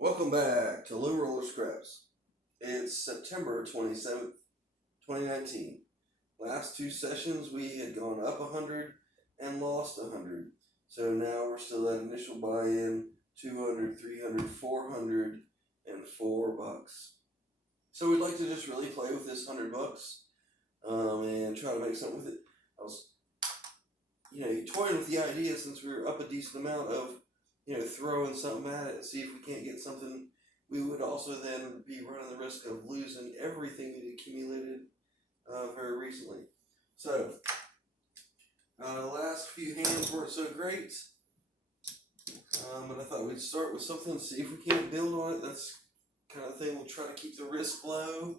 Welcome back to Low Roller Scraps. It's September 27th, 2019. Last two sessions we had gone up 100 and lost 100. So now we're still at initial buy-in, 200, 300, 400, and $4. So we'd like to just really play with this $100 and try to make something with it. I was, toying with the idea since we were up a decent amount of throwing something at it and see if we can't get something. We would also then be running the risk of losing everything we'd accumulated very recently. So, the last few hands weren't so great, but I thought we'd start with something, see if we can't build on it. That's kind of thing we'll try to keep the risk low.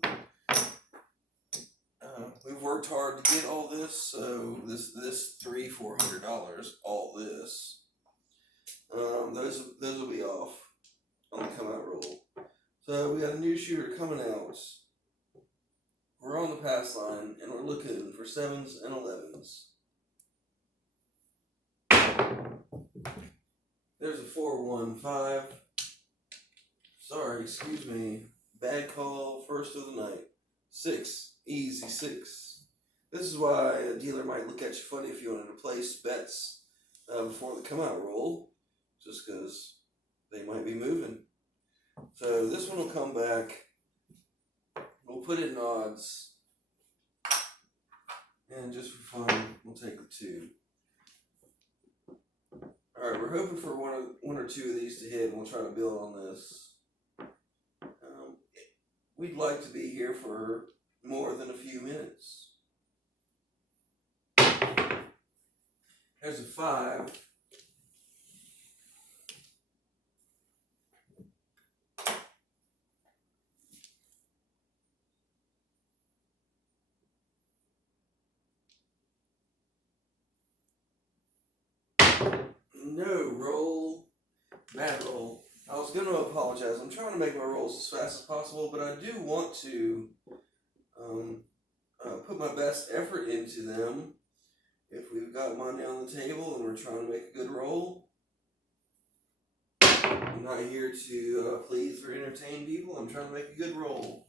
We've worked hard to get all this, so this $300-400, all this. Those will be off on the come out roll. So we got a new shooter coming out. We're on the pass line and we're looking for 7s and 11s. There's a 4-1-5. Sorry, excuse me. Bad call, first of the night. 6, easy 6. This is why a dealer might look at you funny if you wanted to place bets before the come out roll. Just because they might be moving. So this one will come back. We'll put it in odds. And just for fun, we'll take the 2. Alright, we're hoping for one or two of these to hit, and we'll try to build on this. We'd like to be here for more than a few minutes. There's a 5. No roll, bad roll. I was going to apologize. I'm trying to make my rolls as fast as possible, but I do want to put my best effort into them. If we've got money on the table and we're trying to make a good roll, I'm not here to please or entertain people. I'm trying to make a good roll.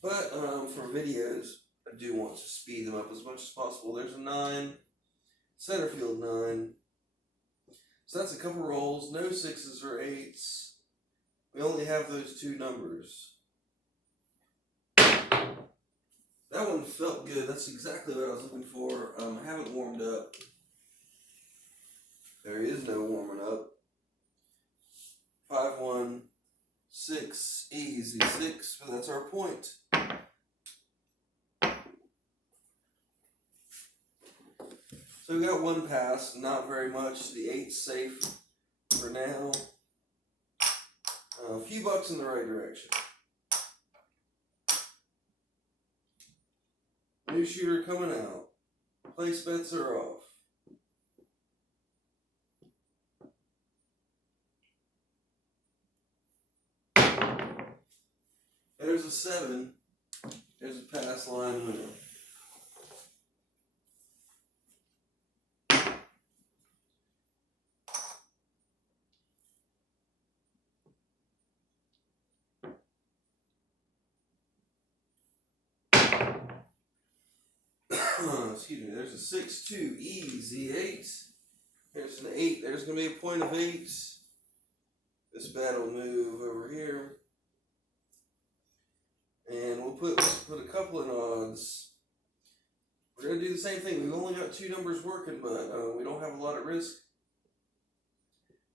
But for videos, I do want to speed them up as much as possible. There's a 9, center field 9. So that's a couple rolls, no 6s or 8s. We only have those 2 numbers. That one felt good. That's exactly what I was looking for. I haven't warmed up. There is no warming up. 5-1, 6, easy 6, but that's our point. So we got 1 pass, not very much. The 8's safe for now. A few bucks in the right direction. New shooter coming out. Place bets are off. There's a 7. There's a pass line winner. Excuse me, there's a 6-2, easy 8. There's an 8, there's going to be a point of 8. This bat will move over here. And we'll put a couple in odds. We're going to do the same thing. We've only got 2 numbers working, but we don't have a lot of risk.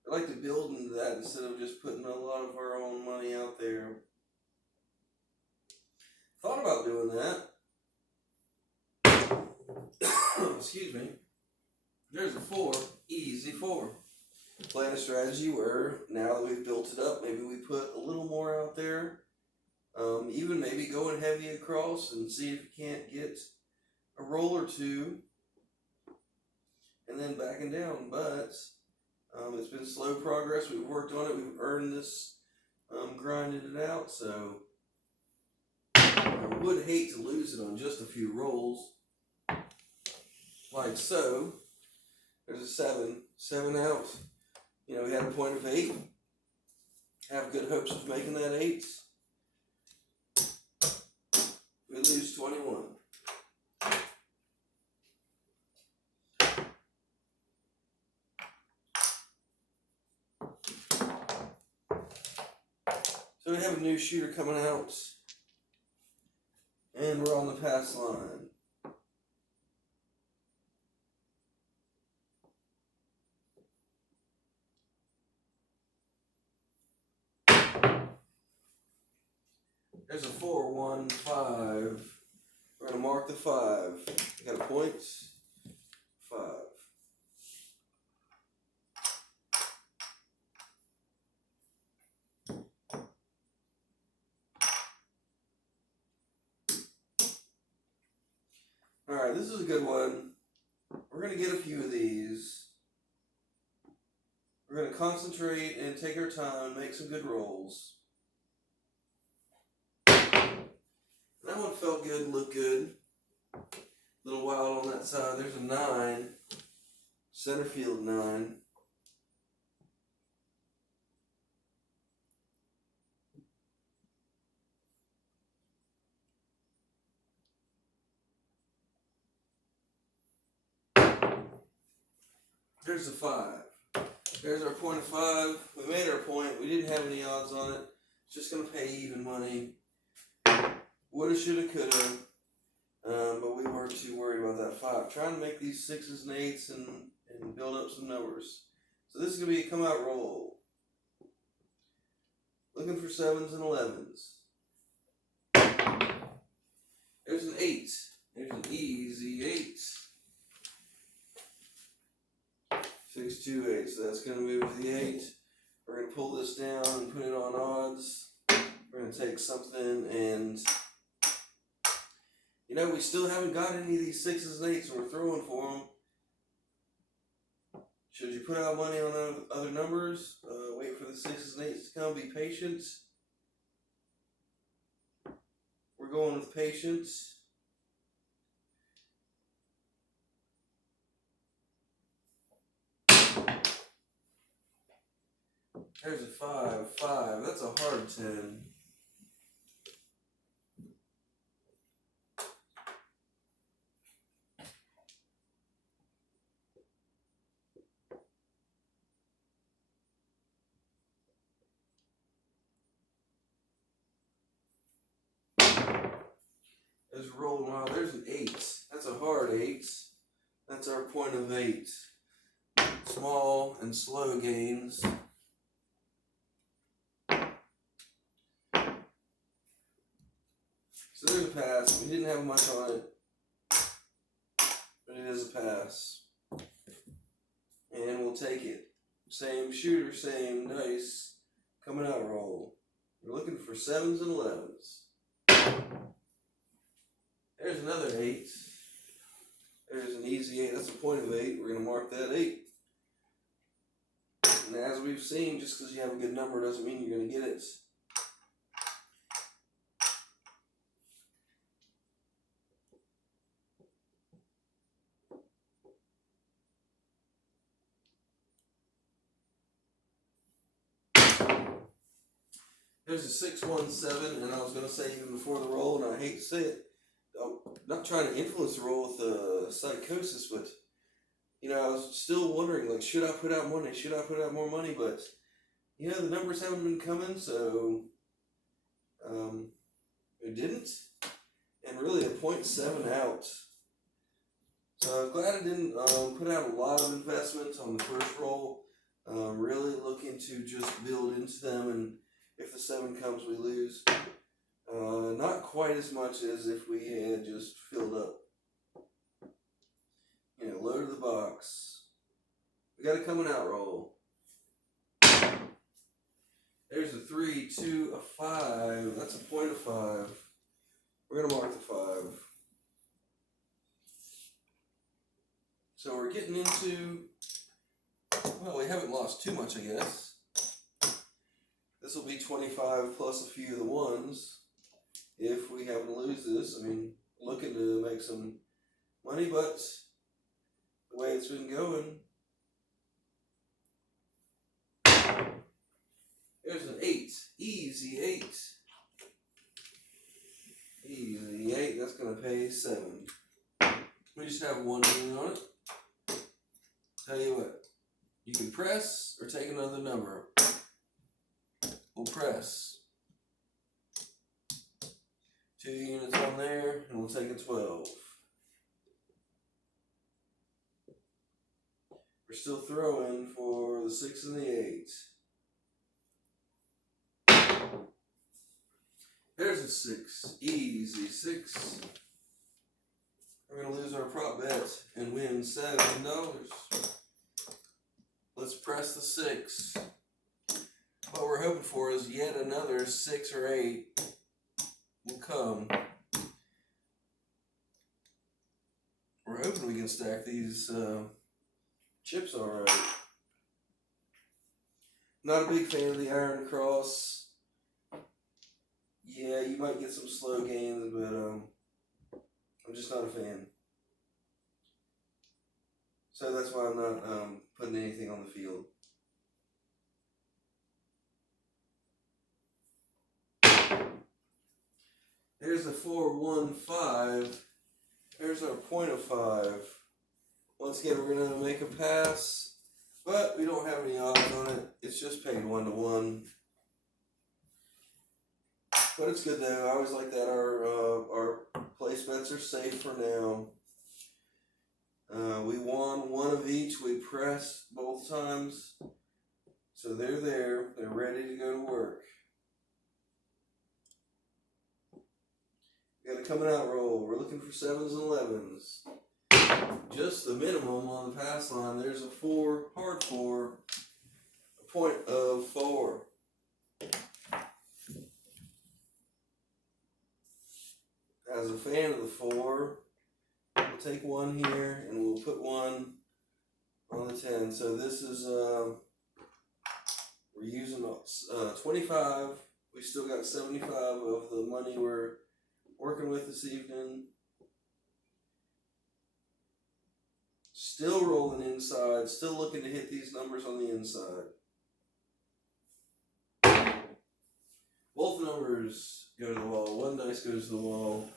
I like to build into that instead of just putting a lot of our own money out there. Thought about doing that. Excuse me. There's a 4, easy 4. Plan a strategy where now that we've built it up, maybe we put a little more out there. Even maybe going heavy across and see if you can't get a roll or 2. And then backing down. But it's been slow progress. We've worked on it. We've earned this, grinded it out. So I would hate to lose it on just a few rolls. Like so. There's a 7. 7 out. We had a point of 8. have good hopes of making that 8. We lose 21. So we have a new shooter coming out, and we're on the pass line. There's a 4, 1, 5. We're going to mark the 5. Got a point. 5. Alright, this is a good one. We're going to get a few of these. We're going to concentrate and take our time and make some good rolls. That one felt good, looked good. A little wild on that side. There's a 9. Center field 9. There's a 5. There's our point of 5. We made our point. We didn't have any odds on it. It's just going to pay even money. Woulda, shoulda, coulda. But we weren't too worried about that 5. Trying to make these 6s and 8s and build up some numbers. So this is going to be a come out roll. Looking for 7s and 11s. There's an 8. There's an easy 8. 6, 2, 8. So that's going to move the 8. We're going to pull this down and put it on odds. We're going to take something and... You know, we still haven't got any of these 6s and 8s, and we're throwing for them. Should you put out money on other numbers? Wait for the 6s and 8s to come. Be patient. We're going with patience. There's a 5. 5. That's a hard 10. There's rolling wild. There's an 8. That's a hard 8. That's our point of 8. Small and slow gains. So there's a pass. We didn't have much on it, but it is a pass. And we'll take it. Same shooter, same dice. Coming out roll. We're looking for 7s and 11s. There's another 8. There's an easy 8. That's a point of 8. We're going to mark that 8. And as we've seen, just because you have a good number doesn't mean you're going to get it. There's a 6, 1, 7, and I was going to say even before the roll, and I hate to say it, I'm not trying to influence the roll with psychosis, but, you know, I was still wondering, like, should I put out money? Should I put out more money? But, you know, the numbers haven't been coming, so it didn't. And really a 0.7 out. So I'm glad I didn't put out a lot of investment on the first roll. Really looking to just build into them, and if the 7 comes, we lose. Not quite as much as if we had just filled up. You know, load of the box. We got a coming out roll. There's a 3, 2, a 5. That's a point of 5. We're going to mark the 5. So we're getting into, well, we haven't lost too much, I guess. This will be 25 plus a few of the 1s. If we happen to lose this, I mean, looking to make some money, but the way it's been going. There's an 8. Easy 8. Easy 8. That's going to pay 7. We just have one unit on it. Tell you what, you can press or take another number. We'll press. 2 units on there, and we'll take a 12. We're still throwing for the 6 and the 8. There's a 6. Easy 6. We're going to lose our prop bet and win $7. Let's press the 6. What we're hoping for is yet another 6 or 8 will come. We're hoping we can stack these chips alright. Not a big fan of the Iron Cross. Yeah, you might get some slow gains, but I'm just not a fan. So that's why I'm not putting anything on the field. There's a 4-1-5. There's our point of 5. Once again, we're going to make a pass, but we don't have any odds on it. It's just paid 1-to-1. But it's good though. I always like that our place bets are safe for now. We won one of each. We pressed both times. So they're there. They're ready to go to work. We got a coming out roll. We're looking for 7s and 11s. Just the minimum on the pass line. There's a 4, hard 4, a point of 4. As a fan of the 4, we'll take 1 here and we'll put 1 on the 10. So this is, we're using 25. We still got 75 of the money we're working with this evening. Still rolling inside, still looking to hit these numbers on the inside. Both numbers go to the wall. 1 dice goes to the wall.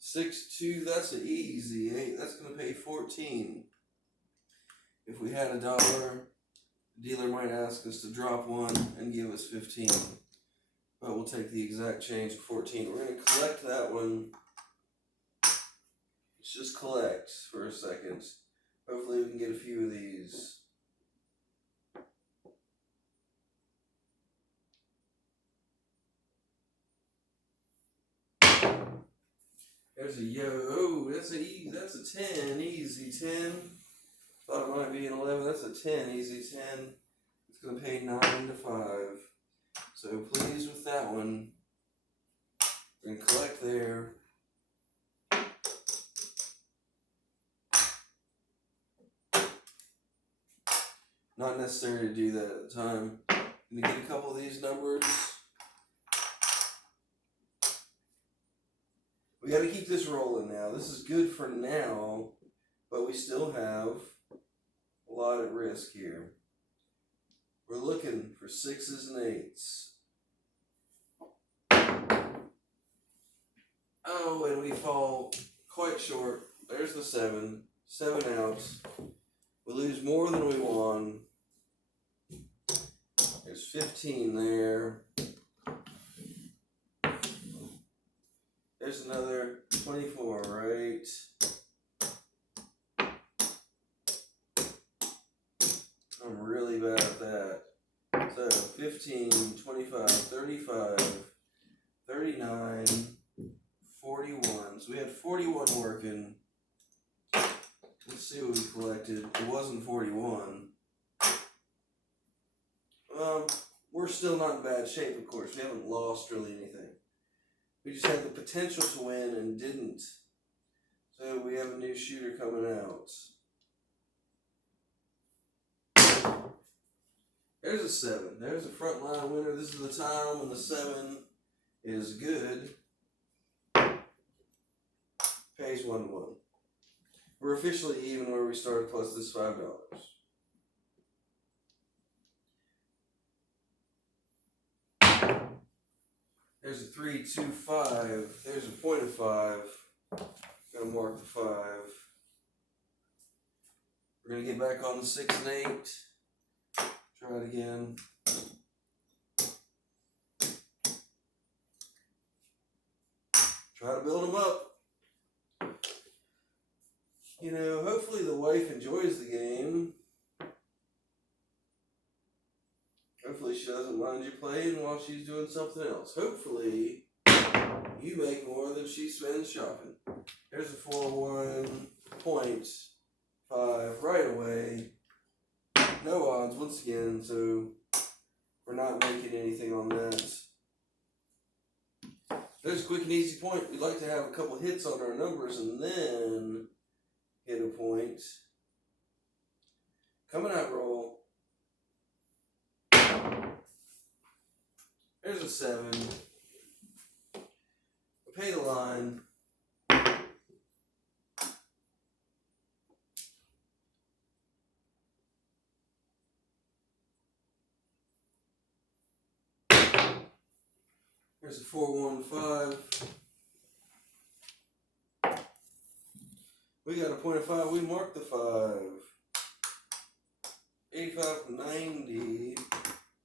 6-2, that's an easy 8. That's going to pay 14. If we had $1, the dealer might ask us to drop 1 and give us 15. But we'll take the exact change of 14. We're going to collect that one. Let's just collect for a second. Hopefully we can get a few of these. There's a yo. That's a 10. Easy 10. Thought it might be an 11. That's a 10. Easy 10. It's going to pay 9-5. So pleased with that one. And collect there. Not necessary to do that at the time. I'm going to get a couple of these numbers. We got to keep this rolling now. This is good for now, but we still have a lot at risk here. We're looking for 6s and 8s. Oh, and we fall quite short. There's the 7. 7 outs. We lose more than we won. There's 15 there. There's another 24, right? I'm really bad at that. So 15, 25, 35, 39, 41. So we had 41 working. Let's see what we collected. It wasn't 41. We're still not in bad shape, of course. We haven't lost really anything. We just had the potential to win and didn't. So we have a new shooter coming out. There's a 7. There's a frontline winner. This is the time when the 7 is good. Pays 1-1. We're officially even where we started plus this $5. There's a 3, 2, 5. There's a point of 5. Gonna mark the 5. We're gonna get back on the 6 and 8. Try it again. Try to build them up. You know, hopefully the wife enjoys the game. Hopefully she doesn't mind you playing while she's doing something else. Hopefully you make more than she spends shopping. There's a 4-1.5 right away. No odds once again, so we're not making anything on that. There's a quick and easy point. We'd like to have a couple hits on our numbers and then hit a point. Coming out roll. There's a 7. We pay the line. There's a 4-1-5. We got a point of 5. We marked the 5. 85 to 90.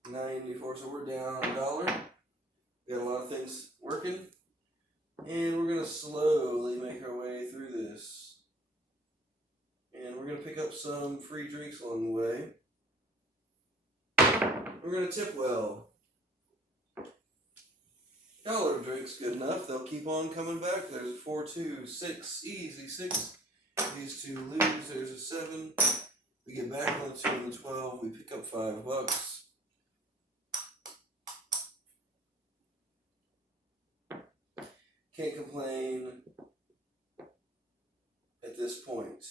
94. So we're down $1. We got a lot of things working. And we're going to slowly make our way through this. And we're going to pick up some free drinks along the way. We're going to tip well. $1 drink's good enough. They'll keep on coming back. There's a 4, 2, 6, easy 6. These two lose. There's a 7. We get back on the 2 and the 12. We pick up $5. Can't complain at this point.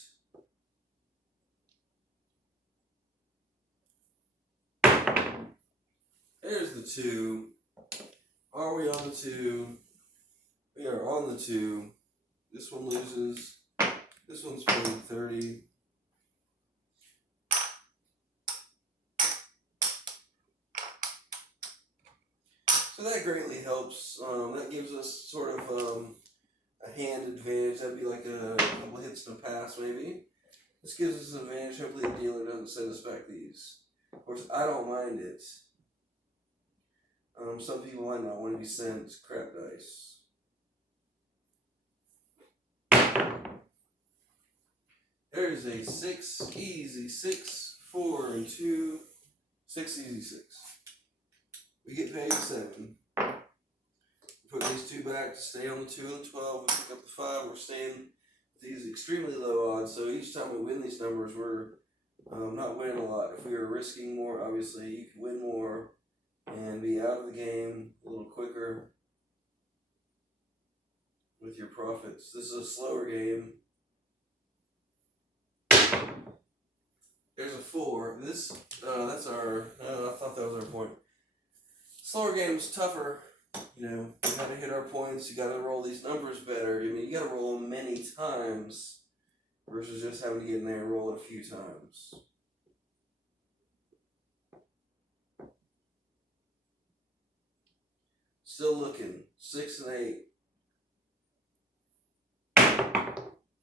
There's the 2. Are we on the 2? We are on the 2. This one loses. This one's paying 30. So that greatly helps. That gives us sort of a hand advantage. That'd be like a couple hits and a pass maybe. This gives us an advantage. Hopefully the dealer doesn't send us back these. Of course, I don't mind it. Some people might not want to be sent crap dice. There's a 6, easy 6, 4 and 2, 6, easy 6. We get paid 7. Put these 2 back to stay on the 2 and the 12. We pick up the 5. We're staying with these extremely low odds. So each time we win these numbers, we're not winning a lot. If we were risking more, obviously you could win more and be out of the game a little quicker with your profits. This is a slower game. There's a 4. This that's our. I thought that was our point. Slower game's tougher. You know, we gotta hit our points. You gotta roll these numbers better. I mean, you gotta roll them many times versus just having to get in there and roll it a few times. Still looking. 6 and 8.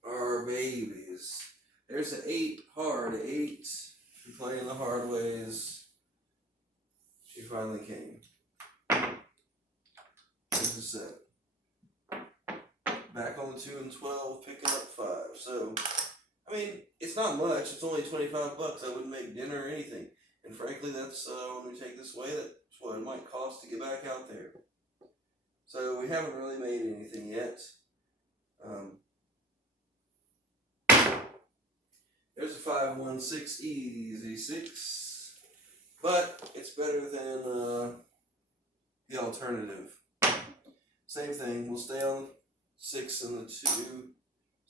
Our babies. There's an 8 hard. 8. She playing the hard ways. She finally came. There's a 7. Back on the 2 and 12, picking up 5. So, I mean, it's not much. It's only $25. I wouldn't make dinner or anything. And frankly, that's when we take this away, that's what it might cost to get back out there. So we haven't really made anything yet. There's a 5, 1, 6, easy 6. But it's better than the alternative. Same thing. We'll stay on 6 and the 2.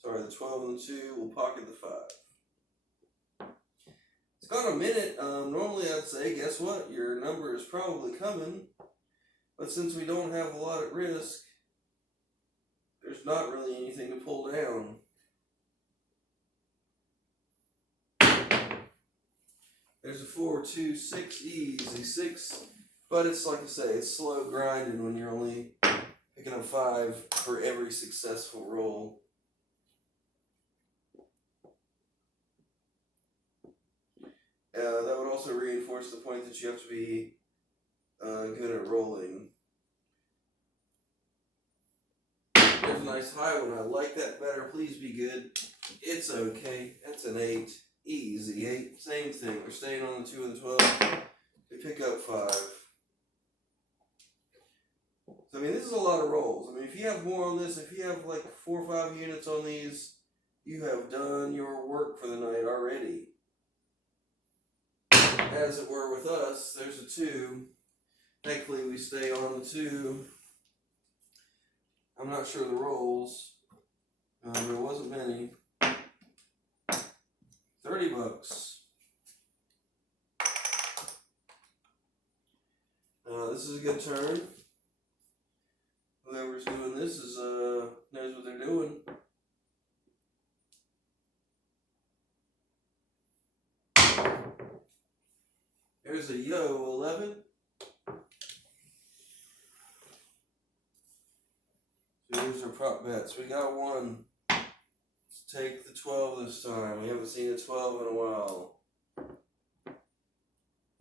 Sorry, the 12 and the 2. We'll pocket the 5. It's gone a minute. Normally I'd say, guess what? Your number is probably coming. But since we don't have a lot at risk, there's not really anything to pull down. There's a 4, 2, 6, easy 6. But it's like I say, it's slow grinding when you're only picking up 5 for every successful roll. That would also reinforce the point that you have to be good at rolling. There's a nice high one. I like that better. Please be good. It's okay. That's an 8. Easy 8. Same thing. We're staying on the 2 and the 12. We pick up 5. So, I mean, this is a lot of rolls. I mean, if you have more on this, if you have like 4 or 5 units on these, you have done your work for the night already. As it were with us, there's a 2. Thankfully, we stay on the 2. I'm not sure of the rolls. There wasn't many. $30. This is a good turn. Whoever's doing this is knows what they're doing. There's a yo 11. So here's our prop bets. We got 1. Let's take the 12 this time. We haven't seen a 12 in a while.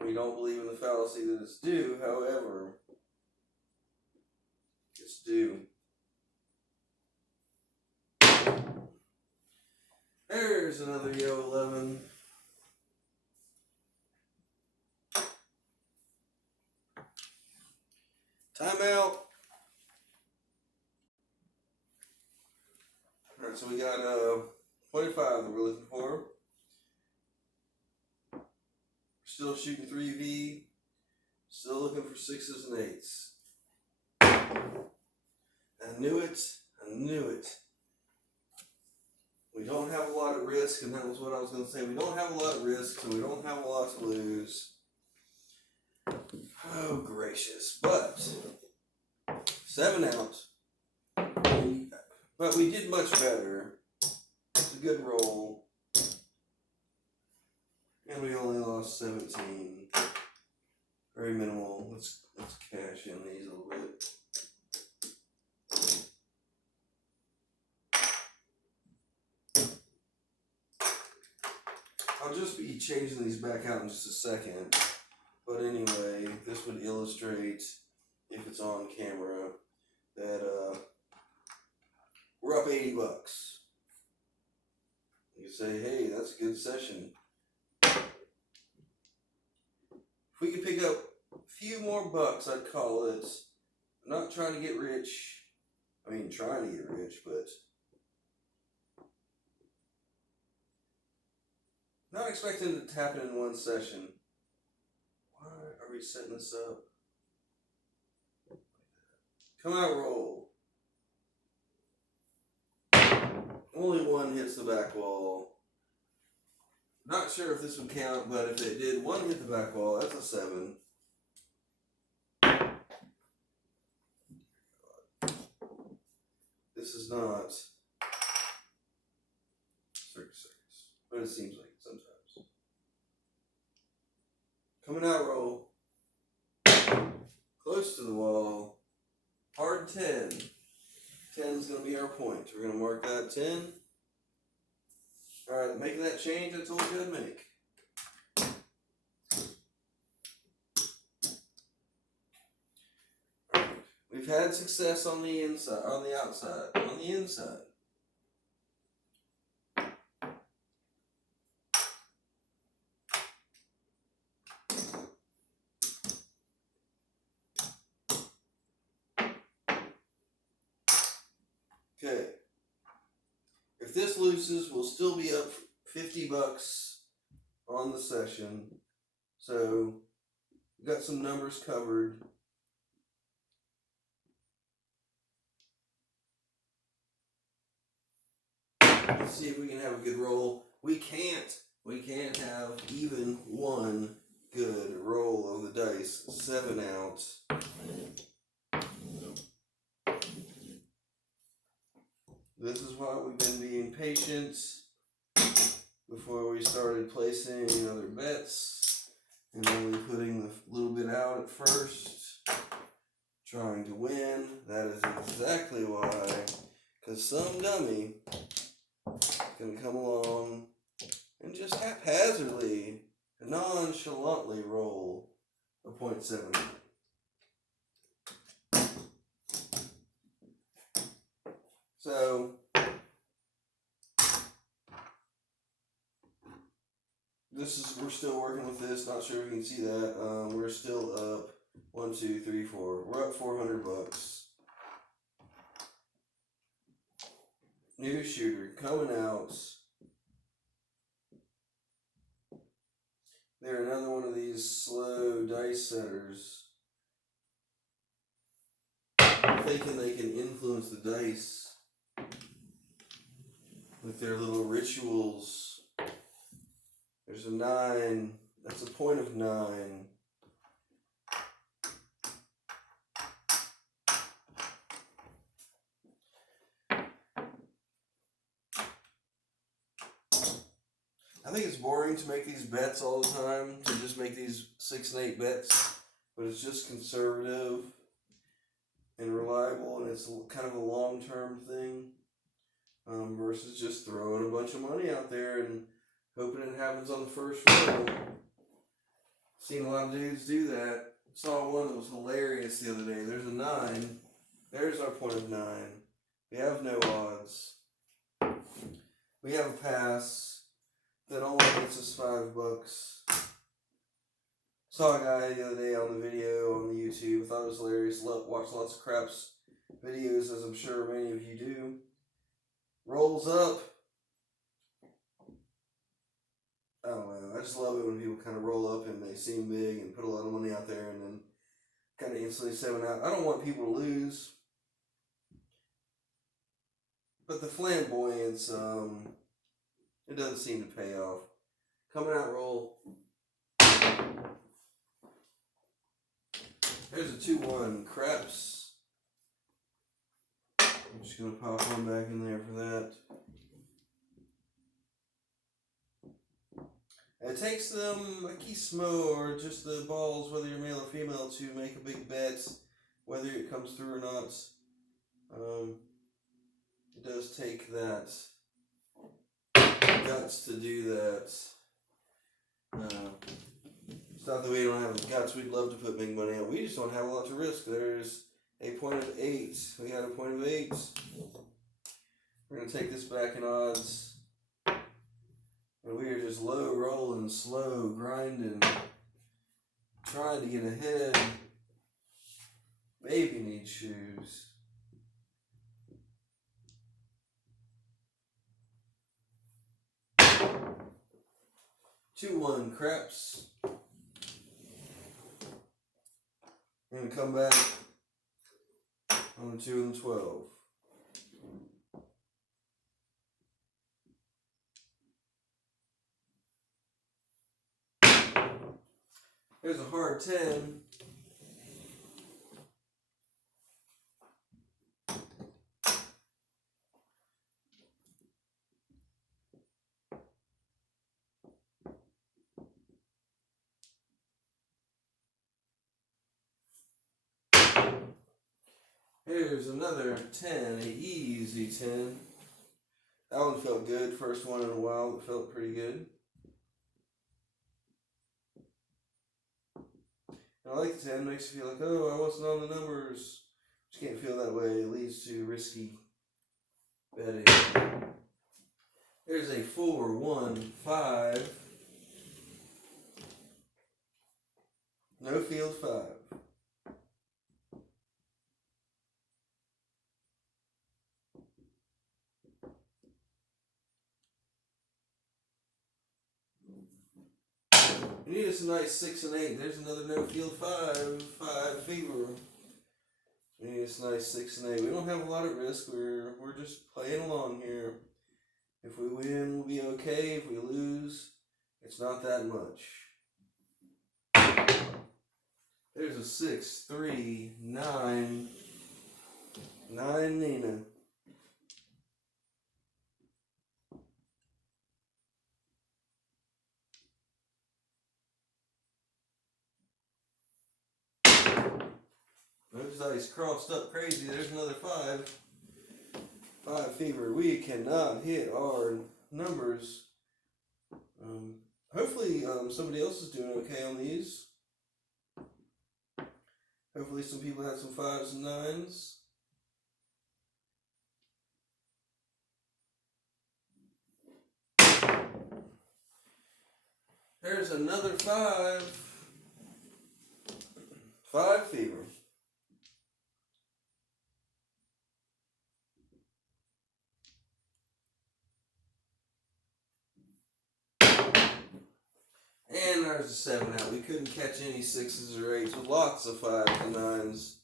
We don't believe in the fallacy that it's due, however, it's due. There's another yo 11. Timeout. Alright, so we got 25 that we're looking for. Still shooting 3V. Still looking for 6s and 8s. I knew it. I knew it. We don't have a lot of risk, and that was what I was going to say. We don't have a lot of risk, so we don't have a lot to lose. Oh, gracious. But 7 out. But we did much better. It's a good roll. And we only lost 17. Very minimal. Let's cash in these a little bit. I'll just be changing these back out in just a second. But anyway, this would illustrate, if it's on camera, that we're up $80. You say, hey, that's a good session. If we could pick up a few more bucks, I'd call it. I'm not trying to get rich. I mean, trying to get rich, but not expecting it to happen in one session. Why are we setting this up? Come out, roll. Only 1 hits the back wall. Not sure if this would count, but if it did, 1 hit the back wall, that's a 7. This is not 30 seconds, but it seems like it sometimes. Coming out, roll. Close to the wall. Hard 10. 10 is going to be our point. We're going to mark that 10. Alright, making that change I told you I'd make. Alright. We've had success on the inside, on the outside, on the inside. Okay. If this loses, we'll still be up $50 on the session. So we got some numbers covered. Let's see if we can have a good roll. We can't. We can't have even 1 good roll of the dice. 7 out. This is why we've been being patient before we started placing other bets and only putting the little bit out at first, trying to win. That is exactly why, because some dummy is going to come along and just haphazardly, nonchalantly roll a .7. So we're still working with this. Not sure if you can see that. We're still up 1, 2, 3, 4. We're up $400. New shooter coming out. They're another one of these slow dice setters, thinking they can influence the dice with their little rituals. There's a 9. That's a .9. I think it's boring to make these bets all the time, to just make these 6 and 8 bets, but it's just conservative and reliable, and it's kind of a long-term thing, versus just throwing a bunch of money out there and hoping it happens on the first roll. Seen a lot of dudes do that. Saw one that was hilarious the other day. There's a 9. There's our .9. We have no odds. We have a pass that only gets us $5. Saw a guy the other day on the video on the YouTube. I thought it was hilarious. Watch lots of craps videos, as I'm sure many of you do. Rolls up. I don't know. I just love it when people kind of roll up and they seem big and put a lot of money out there and then kind of instantly 7 out. I don't want people to lose, but the flamboyance, it doesn't seem to pay off. Coming out roll. There's a 2-1 craps. I'm just going to pop one back in there for that. It takes them a gizmo or just the balls, whether you're male or female, to make a big bet, whether it comes through or not. It does take that guts to do that. It's not that we don't have the guts. We'd love to put big money out. We just don't have a lot to risk. There's a .8. We got a .8. We're going to take this back in odds. And we are just low rolling, slow grinding, trying to get ahead. Baby needs shoes. 2-1 craps. We're going to come back on the 2 and the 12. There's a hard 10. Here's another 10, an easy 10. That one felt good. First one in a while that felt pretty good. And I like the 10. Makes you feel like, oh, I wasn't on the numbers. Just can't feel that way. It leads to risky betting. There's a 4, 1, 5. No field 5. You need us a nice 6 and 8. There's another no field 5. 5 fever. We need us a nice 6 and 8. We don't have a lot of risk. We're just playing along here. If we win, we'll be okay. If we lose, it's not that much. There's a 6, 3, 9. 9 Nina. his dice crossed up crazy. There's another 5. 5 fever. We cannot hit our numbers. Hopefully somebody else is doing okay on these. Hopefully some people had some 5s and 9s. There's another 5. 5 fever. And there's a 7 out. We couldn't catch any 6s or 8s with lots of 5s and 9s.